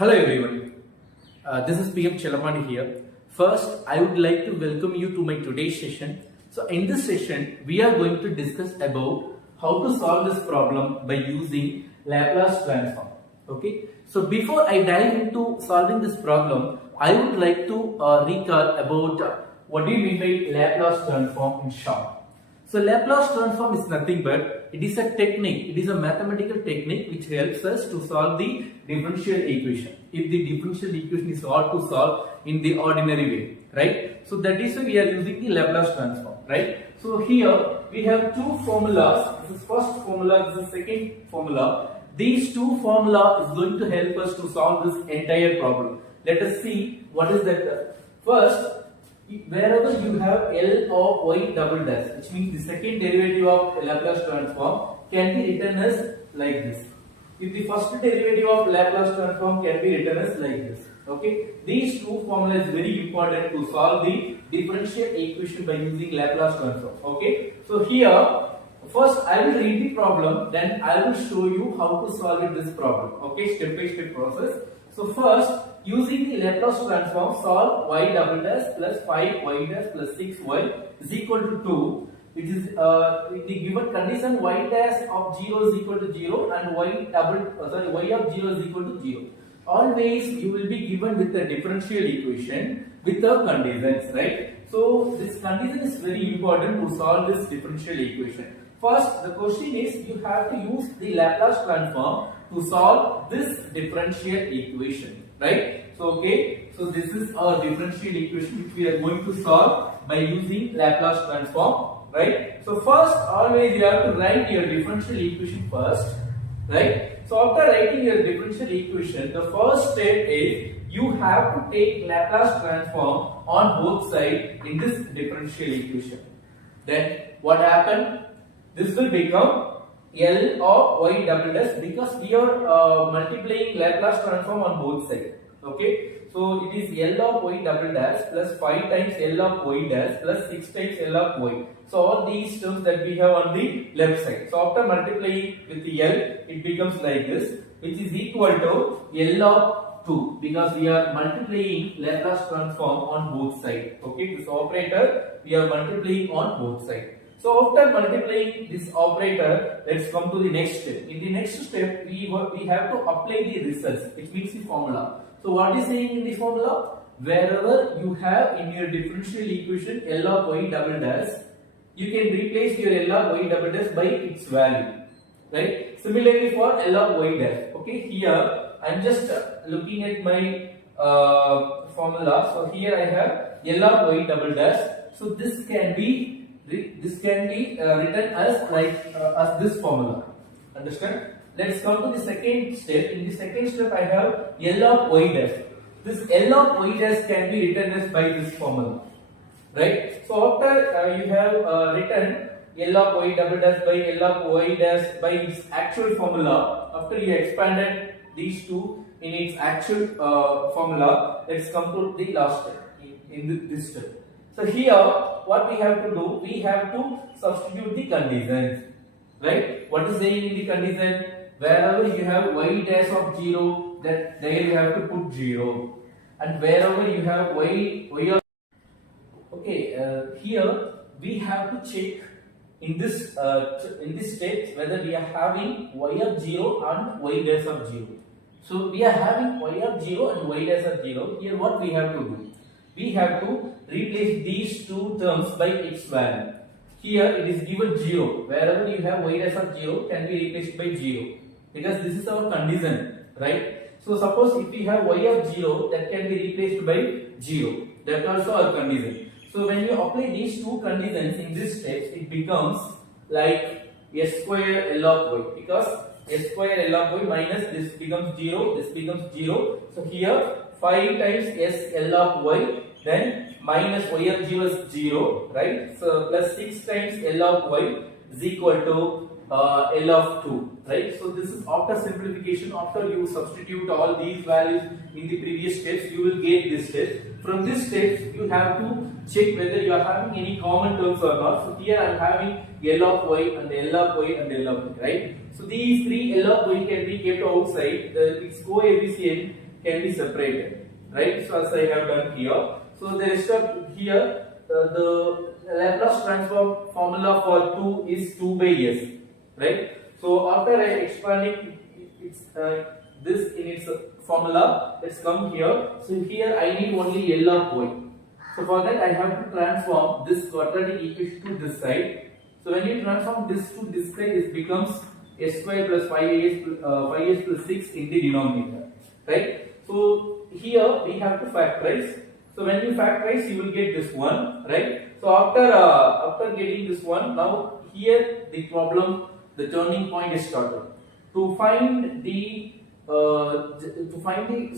Hello everyone, this is PM Chelamani here. First, I would like to welcome you to my today's session. So in this session, we are going to discuss about how to solve this problem by using Laplace Transform. Okay. So before I dive into solving this problem, I would like to recall about what do you mean by Laplace Transform in short. So Laplace transform is nothing but it is a technique, it is a mathematical technique which helps us to solve the differential equation. If the differential equation is hard to solve in the ordinary way, right? So that is why we are using the Laplace transform, right? So here we have two formulas. This is first formula, this is second formula. These two formula is going to help us to solve this entire problem. Let us see what is that. First, wherever you have L of y double dash, which means the second derivative of Laplace transform can be written as like this. If the first derivative of Laplace transform can be written as like this. Okay, these two formulas is very important to solve the differential equation by using Laplace transform. Okay, so here first I will read the problem, then I will show you how to solve it this problem. Okay, step by step process. So first, using the Laplace transform, solve y double dash plus 5y dash plus 6y is equal to 2, which is in the given condition y dash of 0 is equal to 0 and y of 0 is equal to 0. Always you will be given with the differential equation with the conditions, right? So this condition is very important to solve this differential equation. First, the question is you have to use the Laplace transform to solve this differential equation, right? So okay, so this is our differential equation which we are going to solve by using Laplace transform, right? So first, always you have to write your differential equation first, right? So after writing your differential equation, the first step is you have to take Laplace transform on both sides in this differential equation. Then what happened? This will become L of y double dash because we are multiplying Laplace transform on both sides. Okay, so it is L of y double dash plus 5 times L of y dash plus 6 times L of y. So all these terms that we have on the left side. So after multiplying with the L, it becomes like this, which is equal to L of 2 because we are multiplying Laplace transform on both sides. Okay, this operator we are multiplying on both sides. So after multiplying this operator, let's come to the next step. In the next step, we have to apply the results, which means the formula. So what is saying in the formula? Wherever you have in your differential equation L of y double dash, you can replace your L of y double dash by its value, right? Similarly for L of y dash. Okay, here I am just looking at my formula. So here I have L of y double dash. So this can be written as like as this formula. Understand? Let's come to the second step. In the second step, I have L of y dash. This L of y dash can be written as by this formula, right? So after you have written L of y double dash by L of y dash by its actual formula, after you expanded these two in its actual formula, let's come to the last step in this step. So here, what we have to do, we have to substitute the conditions, right? What is saying in the condition? Wherever you have y dash of 0, that there you have to put 0, and wherever you have y of here we have to check in this step whether we are having y of 0 and y dash of 0. So we are having y of 0 and y dash of 0. Here what we have to do? We have to replace these two terms by its value. Here it is given 0. Wherever you have y dash of 0 can be replaced by 0 because this is our condition, right? So suppose if we have y of 0, that can be replaced by 0. That also our condition. So when you apply these two conditions in this steps, it becomes like s square L of y because s square L of y minus this becomes 0. This becomes 0. So here 5 times s L of y, then minus y of 0 is 0, right? So plus 6 times L of y is equal to L of 2, right? So this is after simplification. After you substitute all these values in the previous steps, you will get this step. From this steps, you have to check whether you are having any common terms or not. So here I am having L of y and L of y and L of y, right? So these three L of y can be kept outside. Its coefficient can be separated, right? So as I have done here. So the rest of here, the Laplace transform formula for 2 is 2 by s, right? So after I expanding its this in its formula, let's come here. So here I need only L of y. So for that I have to transform this quadratic equation to this side. So when you transform this to this side, it becomes s square plus 5s plus 6 in the denominator, right? So here we have to factorize. So when you factorize, you will get this one, right? So after getting this one, now here the problem, the turning point is started. To find the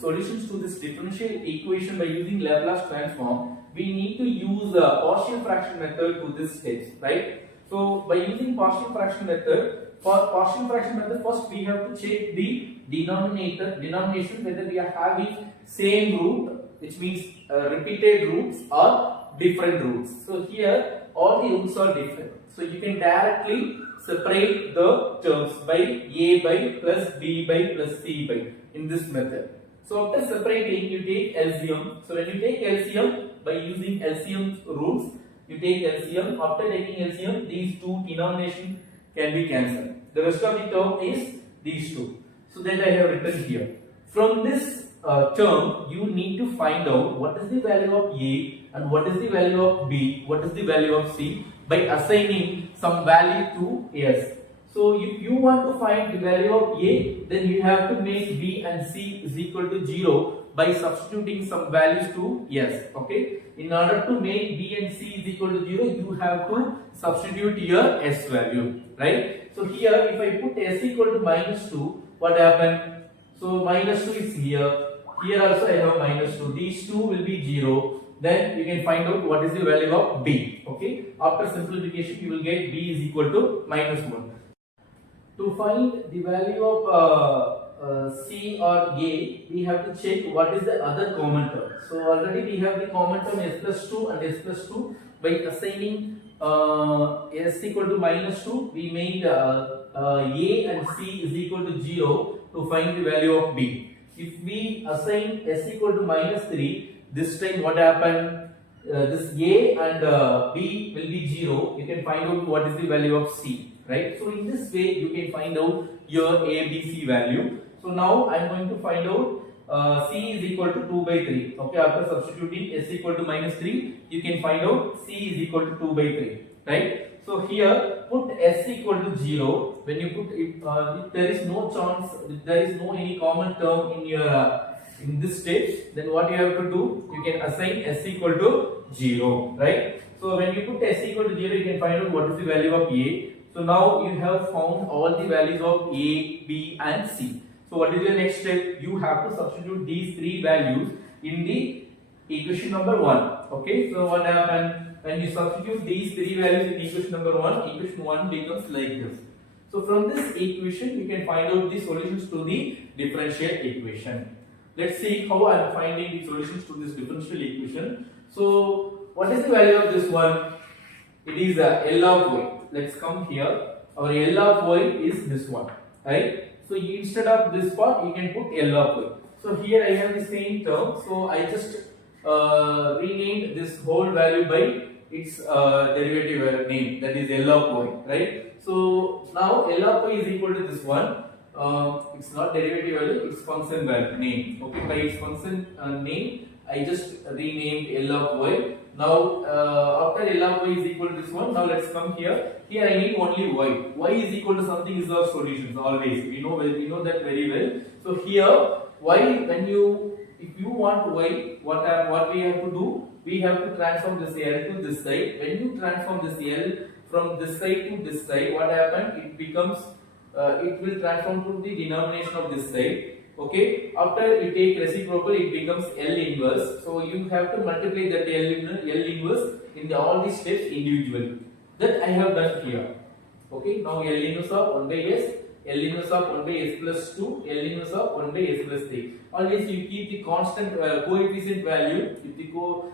solutions to this differential equation by using Laplace transform, we need to use a partial fraction method to this steps, right? So by using partial fraction method, first we have to check the denomination whether we are having same root, which means repeated roots or different roots. So here all the roots are different. So you can directly separate the terms by a by plus b by plus c by in this method. So after separating, you take LCM. So when you take LCM, by using LCM rules, you take LCM. After taking LCM, these two denominations can be cancelled. The rest of the term is these two. So that I have written here. From this term, you need to find out what is the value of A and what is the value of B, what is the value of C by assigning some value to S. So if you want to find the value of A, then you have to make B and C is equal to 0 by substituting some values to S. Okay. In order to make B and C is equal to 0, you have to substitute your S value, right? So here if I put S equal to minus 2, what happened? So minus 2 is here. Here also I have minus 2. These two will be 0. Then you can find out what is the value of B. Okay. After simplification, you will get B is equal to minus 1. To find the value of C or A, we have to check what is the other common term. So already we have the common term S plus 2 and S plus 2. By assigning S equal to minus 2, we made A and C is equal to 0 to find the value of B. If we assign S equal to minus 3, this time what happened? This A and B will be 0. You can find out what is the value of C, right? So in this way, you can find out your A, B, C value. So now I am going to find out C is equal to 2 by 3. Okay, after substituting S equal to minus 3, you can find out C is equal to 2 by 3, right? So here put S equal to 0. When you put it, if there is no chance, if there is no any common term in your in this stage, then what you have to do? You can assign S equal to 0, right? So when you put S equal to 0, you can find out what is the value of A. So now you have found all the values of A, B and C. So what is your next step? You have to substitute these three values in the equation number 1. Okay, so what happened? When you substitute these three values in equation number 1, equation 1 becomes like this. So from this equation, you can find out the solutions to the differential equation. Let's see how I am finding the solutions to this differential equation. So what is the value of this one? It is L of y. Let's come here. Our L of y is this one, right? So instead of this part, you can put L of y. So here I have the same term. So I just renamed this whole value by its derivative name, that is L of y, right? So now L of y is equal to this one. It's not derivative value, it's function value name. Okay, by its function name, I just renamed L of y. Now after L of y is equal to this one, now let's come here. Here I need only y. Y is equal to something is our solutions always. We know that very well. So here y, if you want y, what we have to do? We have to transform this L to this side. When you transform this L from this side to this side, what happened? It becomes it will transform to the denomination of this side. Okay, after you take reciprocal, it becomes L inverse. So you have to multiply that L inverse in all these steps individually. That I have done here. Okay, now L inverse of 1 by S, L inverse of 1 by S plus 2, L inverse of 1 by S plus 3. Always you keep the constant coefficient value if you go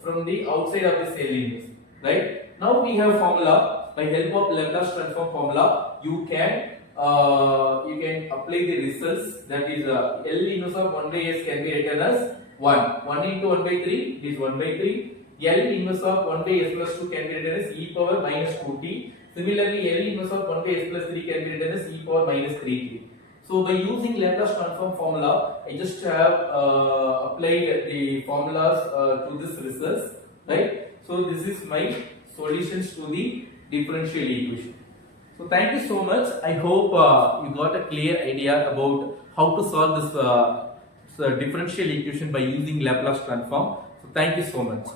from the outside of this L inverse. Right? Now we have formula. By help of Laplace transform formula, you can you can apply the results. That is L inverse of 1 by S can be written as 1. 1 into 1 by 3 is 1 by 3. L inverse of 1 by S plus 2 can be written as e power minus 2t. Similarly, L inverse of 1 by S plus 3 can be written as e power minus 3t. So by using Laplace transform formula, I just have applied the formulas to this results, right? So this is my solutions to the differential equation. So thank you so much. I hope you got a clear idea about how to solve this differential equation by using Laplace transform. So thank you so much.